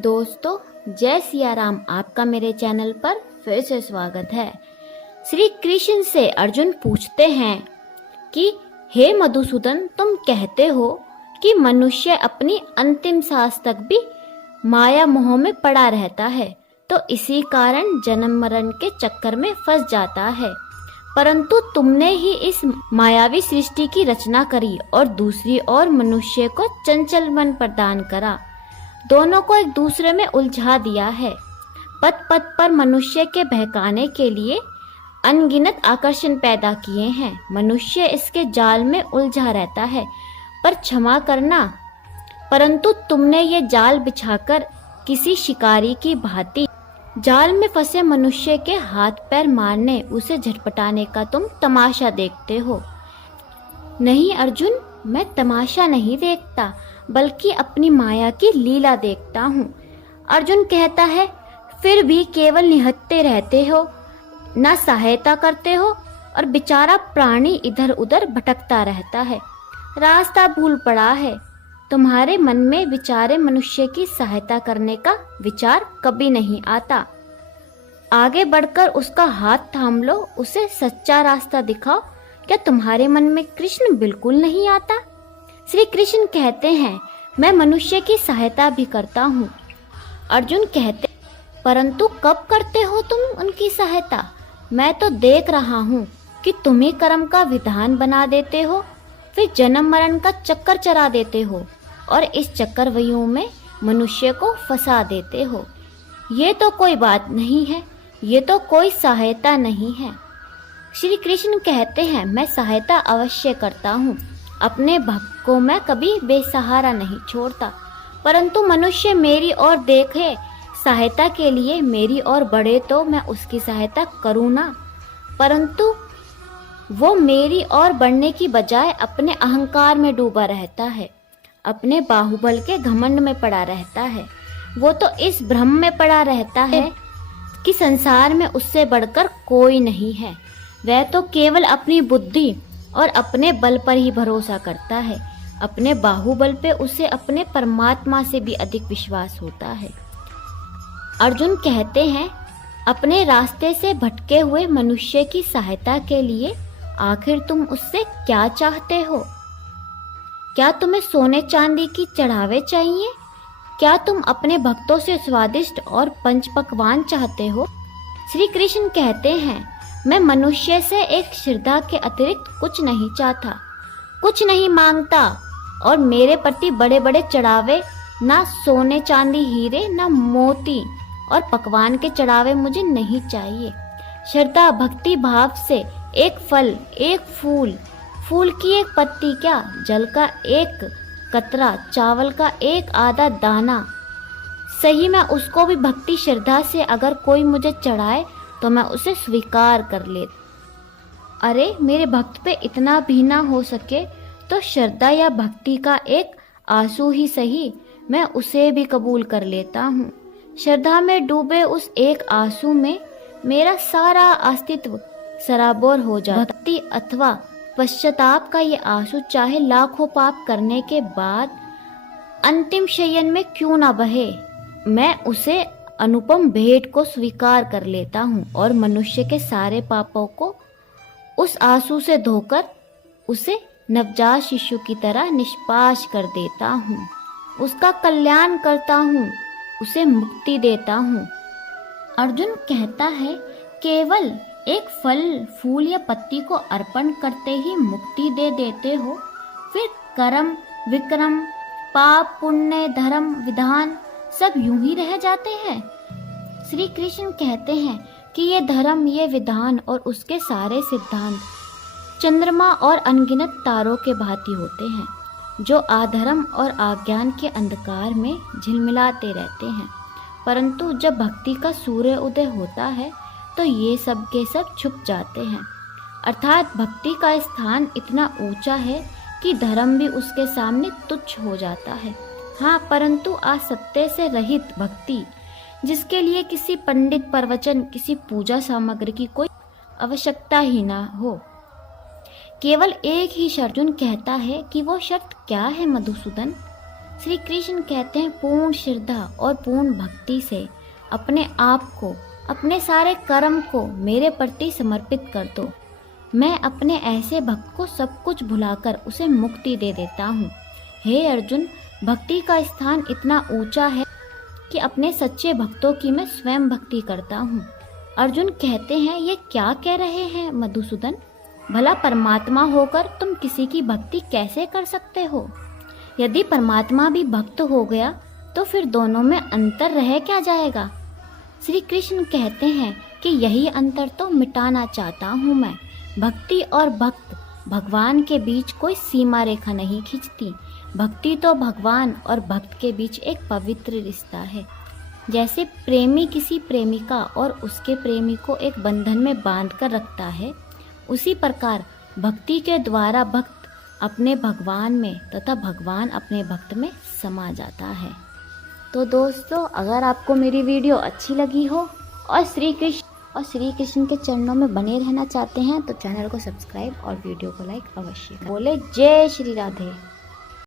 दोस्तों, जय सिया राम। आपका मेरे चैनल पर फिर से स्वागत है। श्री कृष्ण से अर्जुन पूछते हैं कि हे मधुसूदन, तुम कहते हो कि मनुष्य अपनी अंतिम सांस तक भी माया मोह में पड़ा रहता है, तो इसी कारण जन्म मरण के चक्कर में फंस जाता है। परंतु तुमने ही इस मायावी सृष्टि की रचना करी और दूसरी ओर मनुष्य को चंचल मन प्रदान करा। दोनों को एक दूसरे में उलझा दिया है। पद पद पर मनुष्य के बहकाने के लिए अनगिनत आकर्षण पैदा किए हैं। मनुष्य इसके जाल में उलझा रहता है, पर क्षमा करना, परंतु तुमने ये जाल बिछाकर किसी शिकारी की भांति जाल में फंसे मनुष्य के हाथ पैर मारने, उसे झटपटाने का तुम तमाशा देखते हो। नहीं अर्जुन, मैं तमाशा नहीं देखता, बल्कि अपनी माया की लीला देखता हूँ। अर्जुन कहता है, फिर भी केवल निहत्ते रहते हो, ना सहायता करते हो, और बेचारा प्राणी इधर उधर भटकता रहता है, रास्ता भूल पड़ा है। तुम्हारे मन में बेचारे मनुष्य की सहायता करने का विचार कभी नहीं आता। आगे बढ़कर उसका हाथ थाम लो, उसे सच्चा रास्ता दिखाओ। क्या तुम्हारे मन में कृष्ण बिल्कुल नहीं आता? श्री कृष्ण कहते हैं, मैं मनुष्य की सहायता भी करता हूँ। अर्जुन कहते, परंतु कब करते हो तुम उनकी सहायता? मैं तो देख रहा हूँ कि तुम ही कर्म का विधान बना देते हो, फिर जन्म मरण का चक्कर चला देते हो और इस चक्रव्यूह में मनुष्य को फंसा देते हो। ये तो कोई बात नहीं है, ये तो कोई सहायता नहीं है। श्री कृष्ण कहते हैं, मैं सहायता अवश्य करता हूँ, अपने भक्त को मैं कभी बेसहारा नहीं छोड़ता। परंतु मनुष्य मेरी ओर देखे सहायता के लिए, मेरी ओर बढ़े तो मैं उसकी सहायता करूँ ना, परंतु वो मेरी ओर बढ़ने की बजाय अपने अहंकार में डूबा रहता है, अपने बाहुबल के घमंड में पड़ा रहता है। वो तो इस भ्रम में पड़ा रहता है कि संसार में उससे बढ़कर कोई नहीं है। वह तो केवल अपनी बुद्धि और अपने बल पर ही भरोसा करता है। अपने बाहुबल पे उसे अपने परमात्मा से भी अधिक विश्वास होता है। अर्जुन कहते हैं, अपने रास्ते से भटके हुए मनुष्य की सहायता के लिए आखिर तुम उससे क्या चाहते हो? क्या तुम्हें सोने चांदी की चढ़ावे चाहिए? क्या तुम अपने भक्तों से स्वादिष्ट और पंच पकवान चाहते हो? श्री कृष्ण कहते हैं, मैं मनुष्य से एक श्रद्धा के अतिरिक्त कुछ नहीं चाहता, कुछ नहीं मांगता, और मेरे प्रति बड़े बड़े चढ़ावे, ना सोने चांदी हीरे, ना मोती और पकवान के चढ़ावे मुझे नहीं चाहिए। श्रद्धा भक्ति भाव से एक फल, एक फूल, फूल की एक पत्ती क्या, जल का एक कतरा, चावल का एक आधा दाना, सही मैं उसको भी भक्ति श्रद्धा से अगर कोई मुझे चढ़ाए तो मैं उसे स्वीकार कर ले। अरे मेरे भक्त पे इतना भी ना हो सके तो श्रद्धा या भक्ति का एक आंसू ही सही, मैं उसे भी कबूल कर लेता हूँ। श्रद्धा में डूबे उस एक आंसू में मेरा सारा अस्तित्व सराबोर हो जाता। भक्ति अथवा पश्चाताप का ये आंसू चाहे लाखों पाप करने के बाद अंतिम शयन में क्यों ना बहे, मैं उसे अनुपम भेंट को स्वीकार कर लेता हूँ और मनुष्य के सारे पापों को उस आंसू से धोकर उसे नवजात शिशु की तरह निष्पाश कर देता हूँ, उसका कल्याण करता हूँ, उसे मुक्ति देता हूँ। अर्जुन कहता है, केवल एक फल, फूल या पत्ती को अर्पण करते ही मुक्ति दे देते हो, फिर कर्म विक्रम, पाप पुण्य, धर्म विधान सब यूं ही रह जाते हैं। श्री कृष्ण कहते हैं कि ये धर्म, ये विधान और उसके सारे सिद्धांत चंद्रमा और अनगिनत तारों के भांति होते हैं, जो अधर्म और अज्ञान के अंधकार में झिलमिलाते रहते हैं। परंतु जब भक्ति का सूर्य उदय होता है तो ये सब के सब छुप जाते हैं। अर्थात भक्ति का स्थान इतना ऊंचा है कि धर्म भी उसके सामने तुच्छ हो जाता है। हाँ, परंतु असत्य से रहित भक्ति, जिसके लिए किसी पंडित प्रवचन, किसी पूजा सामग्री की कोई आवश्यकता ही ना हो, केवल एक ही शर्त। अर्जुन कहता है कि वो शर्त क्या है मधुसूदन? श्री कृष्ण कहते हैं पूर्ण श्रद्धा और पूर्ण भक्ति से अपने आप को, अपने सारे कर्म को मेरे प्रति समर्पित कर दो। मैं अपने ऐसे भक्त को सब कुछ भुलाकर उसे मुक्ति दे देता हूँ। हे अर्जुन, भक्ति का स्थान इतना ऊंचा है कि अपने सच्चे भक्तों की मैं स्वयं भक्ति करता हूँ। अर्जुन कहते हैं, ये क्या कह रहे हैं मधुसूदन? भला परमात्मा होकर तुम किसी की भक्ति कैसे कर सकते हो? यदि परमात्मा भी भक्त हो गया तो फिर दोनों में अंतर रह क्या जाएगा? श्री कृष्ण कहते हैं कि यही अंतर तो मिटाना चाहता हूँ मैं। भक्ति और भक्त, भगवान के बीच कोई सीमा रेखा नहीं खींचती। भक्ति तो भगवान और भक्त के बीच एक पवित्र रिश्ता है। जैसे प्रेमी किसी प्रेमिका और उसके प्रेमी को एक बंधन में बांध कर रखता है, उसी प्रकार भक्ति के द्वारा भक्त अपने भगवान में तथा भगवान अपने भक्त में समा जाता है। तो दोस्तों, अगर आपको मेरी वीडियो अच्छी लगी हो और श्री कृष्ण के चरणों में बने रहना चाहते हैं तो चैनल को सब्सक्राइब और वीडियो को लाइक अवश्य करें। बोले जय श्री राधे।